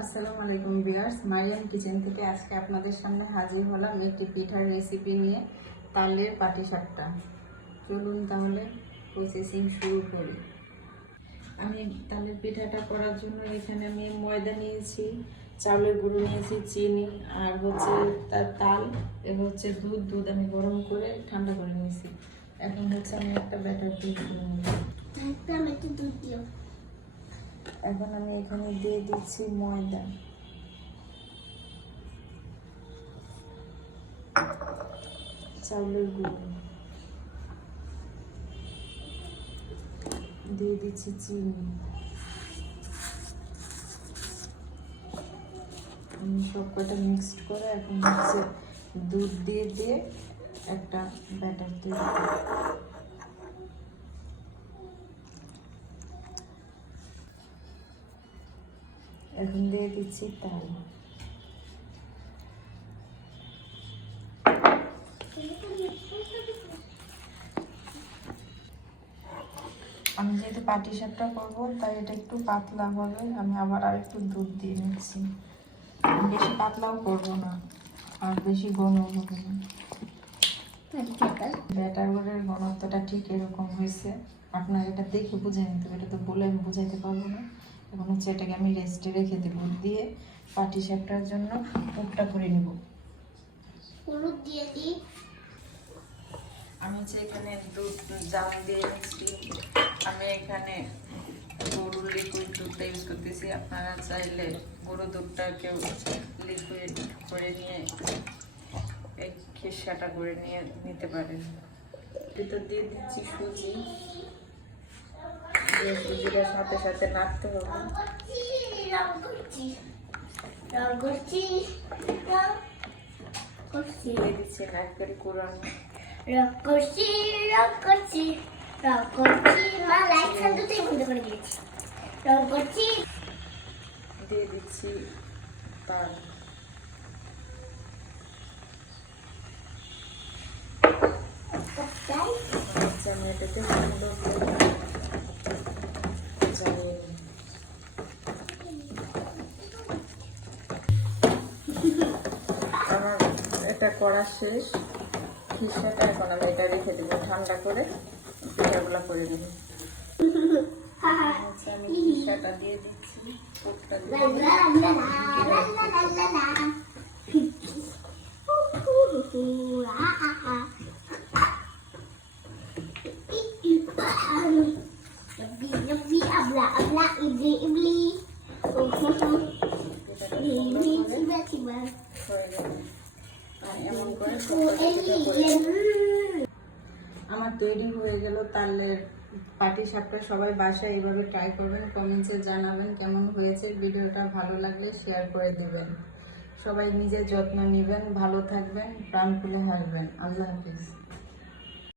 আসসালামু আলাইকুম viewers, Mariam kitchen থেকে আজকে আপনাদের সামনে হাজির হলাম একটি পিঠার রেসিপি নিয়ে, তালের পাটিসাপটা। চলুন তাহলে প্রসেসিং শুরু করি। আমি তালের পিঠাটা করার জন্য এখানে আমি ময়দা নিয়েছি, চাউলের গুঁড়ো নিয়েছি, চিনি আর তার তাল এবং দুধ আমি গরম করে ঠান্ডা করে নিয়েছি। এখন আমি একটা ব্যাটার তৈরি করে নেব। এখন আমি এখানে দিয়ে দিচ্ছি ময়দা, চাউলের গুঁড়ো, দিয়ে দিচ্ছি চিনি। আমি সব কটা মিক্সড করে এখন দুধ দিয়ে একটা ব্যাটার তৈরি করি। এখন দিয়ে দিচ্ছি তাল। আমি যেহেতু পাটিসাপটা করবো তাই এটা একটু পাতলা হবে, আমি আবার আর একটু দুধ দিয়ে নিচ্ছি। বেশি পাতলাও করবো না আর বেশি ঘন হবে না। ব্যাটারের ঘনত্বটা ঠিক এরকম হয়েছে, আপনার এটা দেখে বুঝে নিতে হবে, এটা তো বলে আমি বুঝাইতে পারবো না। এখন এটাকে আমি রেস্টে রেখে দেবো, দিয়ে পাটিসাপটার জন্য পুরটা করে নিব। হলুদ দিয়ে দিই। আমি এখানে দুধ জাল দিয়ে নিচ্ছি। আমি এখানে গরুর লিকুইড দুধটা ইউজ করতেছি, আপনারা চাইলে গরুর দুধটাকেও লিকুইড করে নিয়ে এই খিসাটা করে নিতে পারেন। ভিতর দিয়ে দিচ্ছি সুজি, সুজিটার সাথে সাথে নাড়তে হবে। দিয়ে দিচ্ছি নারকেল কুড়ানো, দিয়ে দিচ্ছি তাল। আমি এটাতে সুন্দর করে জ্বালিয়ে নিই। আমার এটা করা শেষ, খিসাটা এখন আমি এটা রেখে দেবো ঠান্ডা করে, পিঠাগুলো করে দেবো। আমি খিসাটা দিয়ে দিচ্ছি, পুরটা দিয়ে আমার তৈরি হয়ে গেল তালের পাটিসাপটা। সবাই বাসায় এইভাবে ট্রাই করবেন, কমেন্টসে জানাবেন কেমন হয়েছে। ভিডিওটা ভালো লাগলে শেয়ার করে দিবেন। সবাই নিজের যত্ন নেবেন, ভালো থাকবেন, প্রাণ খুলে হাসবেন। আল্লাহ হাফিজ।